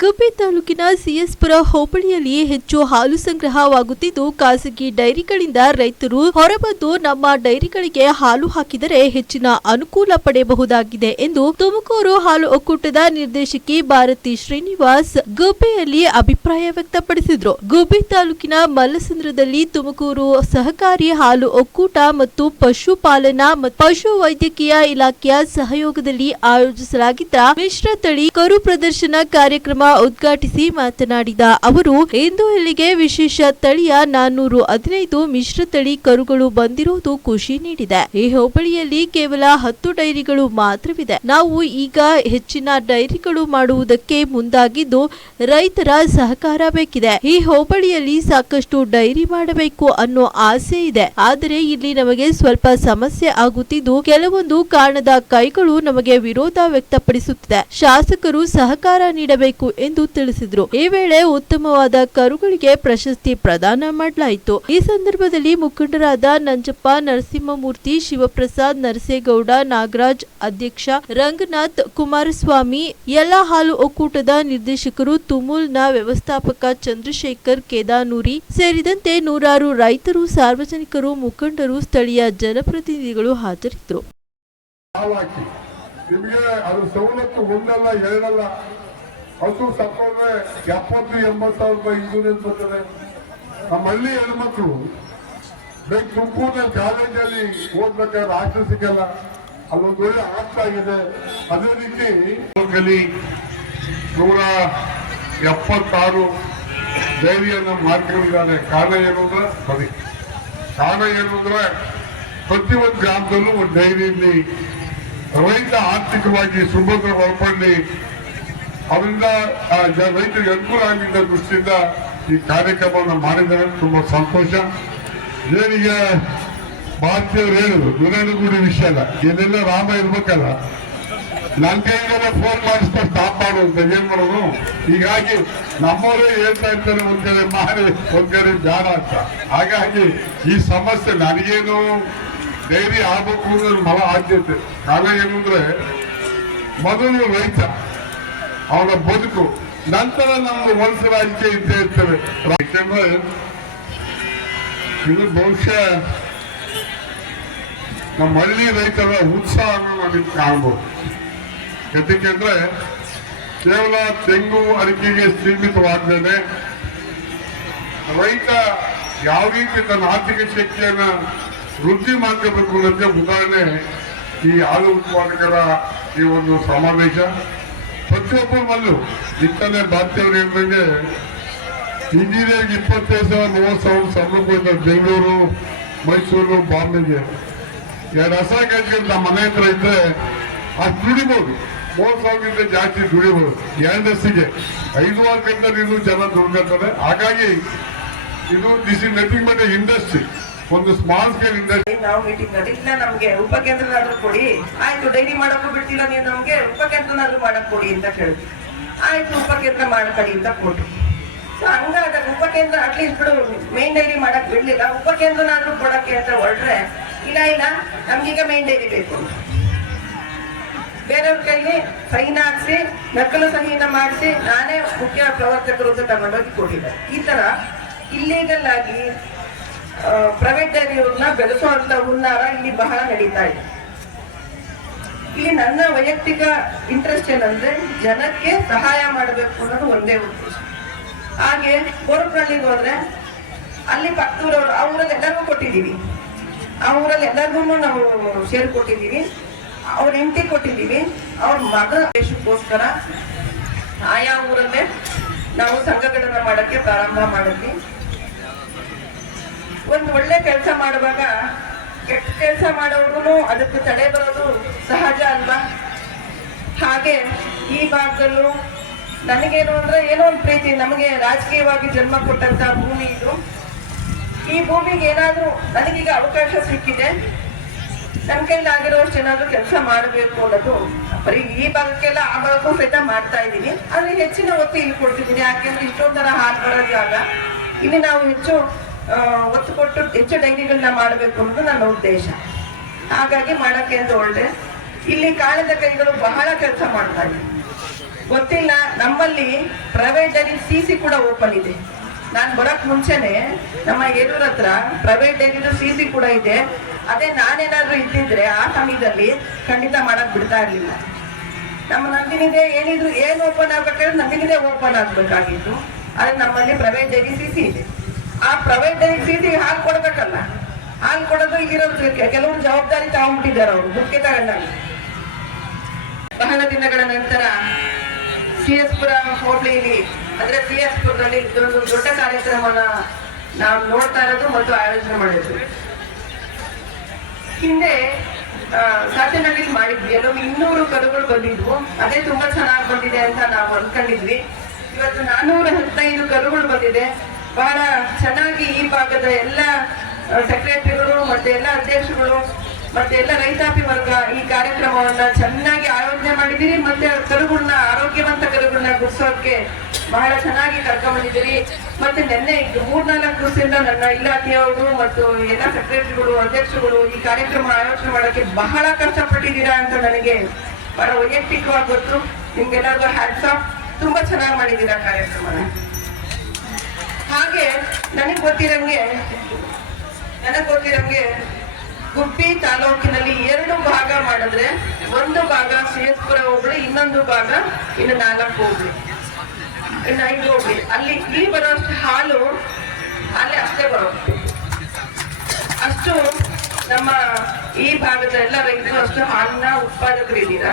ಗುಬ್ಬಿ ತಾಲೂಕಿನ ಸಿಎಸ್ಪುರ ಹೋಬಳಿಯಲ್ಲಿ ಹೆಚ್ಚು ಹಾಲು ಸಂಗ್ರಹವಾಗುತ್ತಿದ್ದು, ಖಾಸಗಿ ಡೈರಿಗಳಿಂದ ರೈತರು ಹೊರಬಂದು ನಮ್ಮ ಡೈರಿಗಳಿಗೆ ಹಾಲು ಹಾಕಿದರೆ ಹೆಚ್ಚಿನ ಅನುಕೂಲ ಪಡೆಯಬಹುದಾಗಿದೆ ಎಂದು ತುಮಕೂರು ಹಾಲು ಒಕ್ಕೂಟದ ನಿರ್ದೇಶಕಿ ಭಾರತಿ ಶ್ರೀನಿವಾಸ್ ಗುಬ್ಬಿಯಲ್ಲಿ ಅಭಿಪ್ರಾಯ ವ್ಯಕ್ತಪಡಿಸಿದರು. ಗುಬ್ಬಿ ತಾಲೂಕಿನ ಮಲ್ಲಸಂದ್ರದಲ್ಲಿ ತುಮಕೂರು ಸಹಕಾರಿ ಹಾಲು ಒಕ್ಕೂಟ ಮತ್ತು ಪಶುಪಾಲನಾ ಮತ್ತು ಪಶು ವೈದ್ಯಕೀಯ ಇಲಾಖೆಯ ಸಹಯೋಗದಲ್ಲಿ ಆಯೋಜಿಸಲಾಗಿದ್ದ ಮಿಶ್ರ ತಳಿ ಕರು ಪ್ರದರ್ಶನ ಕಾರ್ಯಕ್ರಮ ಉದ್ಘಾಟಿಸಿ ಮಾತನಾಡಿದ ಅವರು, ಇಂದು ಇಲ್ಲಿಗೆ ವಿಶೇಷ ತಳಿಯ 415 ಮಿಶ್ರ ತಳಿ ಕರುಗಳು ಬಂದಿರುವುದು ಖುಷಿ ನೀಡಿದೆ. ಈ ಹೋಬಳಿಯಲ್ಲಿ ಕೇವಲ 10 ಡೈರಿಗಳು ಮಾತ್ರವಿದೆ. ನಾವು ಈಗ ಹೆಚ್ಚಿನ ಡೈರಿಗಳು ಮಾಡುವುದಕ್ಕೆ ಮುಂದಾಗಿದ್ದು, ರೈತರ ಸಹಕಾರ ಬೇಕಿದೆ. ಈ ಹೋಬಳಿಯಲ್ಲಿ ಸಾಕಷ್ಟು ಡೈರಿ ಮಾಡಬೇಕು ಅನ್ನೋ ಆಸೆ ಇದೆ. ಆದರೆ ಇಲ್ಲಿ ನಮಗೆ ಸ್ವಲ್ಪ ಸಮಸ್ಯೆ ಆಗುತ್ತಿದ್ದು, ಕೆಲವೊಂದು ಕಾರಣದ ಕೈಗಳು ನಮಗೆ ವಿರೋಧ ವ್ಯಕ್ತಪಡಿಸುತ್ತಿದೆ. ಶಾಸಕರು ಸಹಕಾರ ನೀಡಬೇಕು ಎಂದು ತಿಳಿಸಿದರು. ಈ ವೇಳೆ ಉತ್ತಮವಾದ ಕರುಗಳಿಗೆ ಪ್ರಶಸ್ತಿ ಪ್ರದಾನ ಮಾಡಲಾಯಿತು. ಈ ಸಂದರ್ಭದಲ್ಲಿ ಮುಖಂಡರಾದ ನಂಜಪ್ಪ, ನರಸಿಂಹಮೂರ್ತಿ, ಶಿವಪ್ರಸಾದ್, ನರಸೇಗೌಡ, ನಾಗರಾಜ್, ಅಧ್ಯಕ್ಷ ರಂಗನಾಥ್, ಕುಮಾರಸ್ವಾಮಿ, ಎಲ್ಲ ಹಾಲು ಒಕ್ಕೂಟದ ನಿರ್ದೇಶಕರು, ತುಮೂಲ್ನ ವ್ಯವಸ್ಥಾಪಕ ಚಂದ್ರಶೇಖರ್, ಕೇದಾನೂರಿ ಸೇರಿದಂತೆ ನೂರಾರು ರೈತರು, ಸಾರ್ವಜನಿಕರು, ಮುಖಂಡರು, ಸ್ಥಳೀಯ ಜನಪ್ರತಿನಿಧಿಗಳು ಹಾಜರಿದ್ದರು. ಹಸು ಸತ್ತೋದ್ರೆ 70-80 ಸಾವಿರ ರೂಪಾಯಿ ಇನ್ಸೂರೆನ್ಸ್ ಬರ್ತದೆ. ನಮ್ಮ ಹಳ್ಳಿ ಹೆಣ್ಮಕ್ಳು ತುಮಕೂರಿನಲ್ಲಿ ಕಾಲೇಜಲ್ಲಿ ಓದ್ಬೇಕಾದ್ರೆ ಆಶ್ರಯ ಸಿಗಲ್ಲ, ಅಲ್ಲೊಂದು ಒಳ್ಳೆ ಆಗಿದೆ. ಅದೇ ರೀತಿ 176 ಡೈರಿಯನ್ನು ಮಾಡ್ಕೊಂಡಿದ್ದಾರೆ. ಕಾರಣ ಏನು ಅಂದ್ರೆ ಪ್ರತಿಯೊಂದು ಗ್ರಾಮದಲ್ಲೂ ಒಂದು ಡೈರಿಯಲ್ಲಿ ರೈತ ಆರ್ಥಿಕವಾಗಿ ಸುಭದ್ರ ಒಳಪಡಿ ಅವರಿಂದ ರೈತರಿಗೆ ಅನುಕೂಲ ಆಗಿದ್ದ ದೃಷ್ಟಿಯಿಂದ ಈ ಕಾರ್ಯಕ್ರಮವನ್ನು ಮಾಡಿದರೆ ತುಂಬಾ ಸಂತೋಷ. ಏನೀಗ ಭಾರತೀಯರು ಹೇಳುದು ದುರೇನಗುಡಿ ವಿಷಯ ಅಲ್ಲ, ಏನೆಲ್ಲ ರಾಮ ಇರ್ಬೇಕಲ್ಲ, ನನ್ನ ಕೈಗೆಲ್ಲ ಫೋನ್ ಮಾಡಿಸ್ತಾ ಸ್ಟಾಪ್ ಮಾಡುವಂತ ಏನ್ ಮಾಡೋದು. ಹೀಗಾಗಿ ನಮ್ಮವರೇ ಹೇಳ್ತಾ ಇರ್ತಾರೆ ಒಂದ್ ಕಡೆ ಮಾಡಿ ಒಂದ್ ಕಡೆ ಬೇಡ ಅಂತ. ಹಾಗಾಗಿ ಈ ಸಮಸ್ಯೆ ನನಗೇನು ಡೈರಿ ಆಗ್ಬೇಕು ಅನ್ನೋದು ಮಲ ಆದ್ಯತೆ. ಕಾರಣ ಏನು ಅಂದ್ರೆ ಮೊದಲು ರೈತ ಅವನ ಬದುಕು, ನಂತರ ನಮ್ಮ ವಲಸ ರಾಜಕೀಯ ಇದ್ದೇ ಇರ್ತವೆ. ಯಾಕೆಂದ್ರೆ ಇದು ಬಹುಶಃ ನಮ್ಮ ಹಳ್ಳಿ ರೈತರ ಉತ್ಸಾಹವನ್ನು ನಾವಿಲ್ಲಿ ಕಾಣಬಹುದು. ಯಾಕೆಂದ್ರೆ ಕೇವಲ ತೆಂಗು ಅಡಿಕೆಗೆ ಸೀಮಿತವಾಗದೇನೆ ರೈತ ಯಾವ ರೀತಿ ತನ್ನ ಆರ್ಥಿಕ ಶಕ್ತಿಯನ್ನ ವೃದ್ಧಿ ಮಾಡ್ಕೋಬೇಕು ಅನ್ನೋದಕ್ಕೆ ಉದಾಹರಣೆ ಈ ಹಾಲು ಉತ್ಪಾದಕರ ಈ ಒಂದು ಸಮಾವೇಶ. ಪ್ರತಿಯೊಬ್ಬರಲ್ಲೂ ಇತ್ತನೇ ಭಾರತೀಯವರು ಹೇಳಿದಂಗೆ ಇಂಜಿನಿಯರ್ಗೆ 25,000-30,000 ಸಂಬಳ ಕೊಡ್ತಾರೆ. ಬೆಂಗಳೂರು, ಮೈಸೂರು, ಬಾಂಬೆಗೆ 2 ಹಸ ಕಾಯ್ಕೊಂಡು ನಮ್ಮ ಮನೆ ಹತ್ರ ಇದ್ರೆ ಅಷ್ಟು ದುಡಿಬಹುದು. 30,000 ಜಾಸ್ತಿ ದುಡಿಬಹುದು. 2 ಹಸಿಗೆ 5-6 ಗಂಟೆ ಇದು ಜನ ದುಡ್ಕೊತಾರೆ. ಹಾಗಾಗಿ ಇದು this is nothing but industry, ಒಂದು ಸ್ಮಾಲ್ ಸ್ಕೇಲ್ ಇಂಡಸ್ಟ್ರಿ. ನಾವು ಮೀಟಿಂಗ್ ಇಲ್ಲ, ನಮ್ಗೆ ಉಪಕೇಂದ್ರನಾದ್ರೂ ಕೊಡಿ, ಆಯ್ತು ಡೈರಿ ಮಾಡಕ್ಕೂ ಬಿಡ್ತಿಲ್ಲ ನೀವು, ನಮ್ಗೆ ಉಪಕೇಂದ್ರನಾದ್ರೂ ಮಾಡಕ್ ಕೊಡಿ ಅಂತ ಕೇಳಿದ್ವಿ. ಆಯ್ತು ಉಪಕೇಂದ್ರ ಮಾಡ್ಕೊಳ್ಳಿ ಅಂತ ಕೊಟ್ರು. ಸೊ ಹಂಗಾದಾಗ ಉಪಕೇಂದ್ರ ಅಟ್ಲೀಸ್ಟ್ ಬಿಡು, ಮೇನ್ ಡೈರಿ ಮಾಡಕ್ ಬಿಡ್ಲಿಲ್ಲ, ಉಪಕೇಂದ್ರನಾದ್ರೂ ಕೊಡಕ್ಕೆ ಅಂತ ಹೊರಟ್ರೆ ಇಲ್ಲ ನಮ್ಗೀಗ ಮೇನ್ ಡೈರಿ ಬೇಕು, ಬೇರೆಯವ್ರ ಕೈಲಿ ಸೈನ್ ಹಾಕ್ಸಿ ನಕಲು ಸಹಿನ ಮಾಡಿಸಿ ನಾನೇ ಮುಖ್ಯ ಪ್ರವರ್ತಕರು ಅಂತ ತಗೊಂಡೋಗಿ ಕೊಟ್ಟಿದ್ದಾರೆ. ಈ ತರ ಇಲ್ಲೀಗಲ್ ಆಗಿ ಪ್ರೈವೇಟ್ ಡೈರಿಯವ್ರನ್ನ ಬೆಳೆಸುವಂತ ಹುನ್ನಾರ ಇಲ್ಲಿ ಬಹಳ ನಡೀತಾ ಇದೆ. ಇಲ್ಲಿ ನನ್ನ ವೈಯಕ್ತಿಕ ಇಂಟ್ರೆಸ್ಟ್ ಏನಂದ್ರೆ ಜನಕ್ಕೆ ಸಹಾಯ ಮಾಡಬೇಕು ಅನ್ನೋದು ಒಂದೇ ಉದ್ದೇಶ. ಹಾಗೆ ಗೋರಪಳ್ಳಿಗೆ ಹೋದ್ರೆ ಅಲ್ಲಿ ಪಕ್ಕದೂರವ್ರು ಆ ಊರಲ್ಲಿ ಎಲ್ಲರಿಗೂ ಕೊಟ್ಟಿದ್ದೀವಿ, ಆ ಊರಲ್ಲಿ ಎಲ್ಲರಿಗೂ ನಾವು ಶೇರ್ ಕೊಟ್ಟಿದ್ದೀವಿ, ಅವ್ರ ಹೆಂಡತಿ ಕೊಟ್ಟಿದ್ದೀವಿ, ಅವ್ರ ಮಗ ದೇಶಕ್ಕೋಸ್ಕರ ಆಯಾ ಊರಲ್ಲೇ ನಾವು ಸಂಘಗಳನ್ನ ಮಾಡಕ್ಕೆ ಪ್ರಾರಂಭ ಮಾಡಿದ್ವಿ. ಒಂದು ಒಳ್ಳೆ ಕೆಲಸ ಮಾಡುವಾಗ ಕೆಟ್ಟ ಕೆಲಸ ಮಾಡೋರು ಅದಕ್ಕೆ ತಡೆ ಬರೋದು ಸಹಜ ಅಲ್ವಾ? ಹಾಗೆ ಈ ಭಾಗದಲ್ಲೂ ನನಗೇನು ಅಂದ್ರೆ ಏನೋ ಒಂದು ಪ್ರೀತಿ, ನಮಗೆ ರಾಜಕೀಯವಾಗಿ ಜನ್ಮ ಕೊಟ್ಟಂತ ಭೂಮಿ ಇದು. ಈ ಭೂಮಿಗೆ ಏನಾದ್ರೂ ನನಗೀಗ ಅವಕಾಶ ಸಿಕ್ಕಿದೆ, ನನ್ನ ಕೈಲಾಗಿರೋಷ್ಟು ಏನಾದ್ರೂ ಕೆಲಸ ಮಾಡಬೇಕು ಅನ್ನೋದು ಬರೀ ಈ ಭಾಗಕ್ಕೆಲ್ಲ ಆ ಭಾಗಕ್ಕೂ ಸಹಿತ ಮಾಡ್ತಾ ಇದ್ದೀನಿ. ಆದ್ರೆ ಹೆಚ್ಚಿನ ಒತ್ತು ಇಲ್ಲಿ ಕೊಡ್ತಿದ್ದೀನಿ. ಯಾಕೆಂದ್ರೆ ಇಷ್ಟೊಂದರ ಹಾಲು ಬರೋ ಜಾಗ, ಇಲ್ಲಿ ನಾವು ಹೆಚ್ಚು ಒತ್ತು ಕೊಟ್ಟು ಹೆಚ್ಚು ಡೈರಿಗಳನ್ನ ಮಾಡಬೇಕು ಅನ್ನೋದು ನನ್ನ ಉದ್ದೇಶ. ಹಾಗಾಗಿ ಮಾಡಕ್ಕೆ ಅಂತ ಹೊರಟೆ. ಇಲ್ಲಿ ಕಾಣದ ಕೈಗಳು ಬಹಳ ಕೆಲಸ ಮಾಡ್ತಾ ಇದ್ದಾರೆ. ಗೊತ್ತಿಲ್ಲ. ನಮ್ಮಲ್ಲಿ ಪ್ರೈವೇಟ್ ಡೈರಿ ಸಿಸಿ ಕೂಡ ಓಪನ್ ಇದೆ. ನಾನು ಬರಕ್ ಮುಂಚೆನೆ ನಮ್ಮ ಏರೂರ್ ಹತ್ರ ಪ್ರೈವೇಟ್ ಡೈರಿದು ಸಿಸಿ ಕೂಡ ಇದೆ. ಅದೇ ನಾನೇನಾದ್ರೂ ಇದ್ದಿದ್ರೆ ಆ ಸಮಯದಲ್ಲಿ ಖಂಡಿತ ಮಾಡಕ್ ಬಿಡ್ತಾ ಇರ್ಲಿಲ್ಲ. ನಮ್ಮ ನಂದಿನಿದೆ ಏನಿದ್ರು ಏನ್ ಓಪನ್ ಆಗ್ಬೇಕಾದ್ರೆ ನಂದಿನಿದೆ ಓಪನ್ ಆಗ್ಬೇಕಾಗಿತ್ತು. ಆದ್ರೆ ನಮ್ಮಲ್ಲಿ ಪ್ರೈವೇಟ್ ಡೈರಿ ಸಿಸಿ ಇದೆ. ಆ ಪ್ರೈವೇಟ್ ಡೈರಿ ಸಿಸಿ ಹಾಲು ಕೊಡ್ಬೇಕಲ್ಲ, ಹಾಲು ಕೊಡೋದು ಇಲ್ಲಿರೋದು ಕೆಲವರು ಜವಾಬ್ದಾರಿ ತಗೊಂಡ್ಬಿಟ್ಟಿದ್ದಾರೆ. ಅವರು ಮುಖ್ಯ ತಗೊಂಡಾಗ ಬಹಳ ದಿನಗಳ ನಂತರ CS ಪುರ ಹೋಬಳಿಯಲ್ಲಿ ಅಂದ್ರೆ CS ಪುರದಲ್ಲಿ ಇದೊಂದು ದೊಡ್ಡ ಕಾರ್ಯಕ್ರಮನ ನಾವು ನೋಡ್ತಾ ಇರೋದು ಮತ್ತು ಆಯೋಜನೆ ಮಾಡಿದ್ವಿ. ಹಿಂದೆ ಸಾತನಹಳ್ಳಿ ಮಾಡಿದ್ವಿ, ಎಲ್ಲೋ 200 ಕರುಗಳು ಬಂದಿದ್ವು. ಅದೇ ತುಂಬಾ ಚೆನ್ನಾಗಿ ಬಂದಿದೆ ಅಂತ ನಾವು ಅನ್ಕೊಂಡಿದ್ವಿ. ಇವತ್ತು 415 ಕರುಗಳು ಬಂದಿದೆ. ಬಹಳ ಚೆನ್ನಾಗಿ ಈ ಭಾಗದ ಎಲ್ಲ ಸೆಕ್ರೆಟರಿಗಳು ಮತ್ತೆ ಎಲ್ಲ ಅಧ್ಯಕ್ಷಗಳು ಮತ್ತೆ ಎಲ್ಲ ರೈತಾಪಿ ವರ್ಗ ಈ ಕಾರ್ಯಕ್ರಮವನ್ನ ಚೆನ್ನಾಗಿ ಆಯೋಜನೆ ಮಾಡಿದಿರಿ. ಮತ್ತೆ ಕರುಗಳನ್ನ ಆರೋಗ್ಯವಂತ ಕರುಗಳನ್ನ ಗುರ್ಸೋಕೆ ಬಹಳ ಚೆನ್ನಾಗಿ ಕರ್ಕೊಂಡ್ ಬಂದಿದ್ದೀರಿ. ಮತ್ತೆ ನಿನ್ನೆ 3-4 ದಿವಸದಿಂದ ನನ್ನ ಇಲಾಖೆಯವರು ಮತ್ತು ಎಲ್ಲ ಸೆಕ್ರೆಟರಿಗಳು ಅಧ್ಯಕ್ಷಗಳು ಈ ಕಾರ್ಯಕ್ರಮ ಆಯೋಜನೆ ಮಾಡೋಕೆ ಬಹಳ ಕಷ್ಟಪಟ್ಟಿದ್ದೀರಾ ಅಂತ ನನಗೆ ಬಹಳ ವೈಯಕ್ತಿಕವಾಗಿ ಗೊತ್ತು. ನಿಮ್ಗೆಲ್ಲರಿಗೂ ಹ್ಯಾಟ್ಸ್ ಆಫ್. ತುಂಬಾ ಚೆನ್ನಾಗಿ ಮಾಡಿದ್ದೀರಾ ಕಾರ್ಯಕ್ರಮನ. ಹಾಗೆ ನನಗೆ ಗೊತ್ತಿರಂಗೆ ಗುಬ್ಬಿ ತಾಲೂಕಿನಲ್ಲಿ 2 ಭಾಗ ಮಾಡಿದ್ರೆ, ಒಂದು ಭಾಗ CS ಪುರ ಹೋಬಳಿ, ಇನ್ನೊಂದು ಭಾಗ ಇನ್ನು 4 ಹೋಬಳಿ, ಇನ್ನು 5 ಹೋಬಳಿ. ಅಲ್ಲಿ ಇಲ್ಲಿ ಬರೋಷ್ಟು ಹಾಲು ಅಲ್ಲಿ ಅಷ್ಟೇ ಬರೋದು. ಅಷ್ಟು ನಮ್ಮ ಈ ಭಾಗದ ಎಲ್ಲ ರೈತರು ಅಷ್ಟು ಹಾಲಿನ ಉತ್ಪಾದಕರಿದ್ದೀರಾ.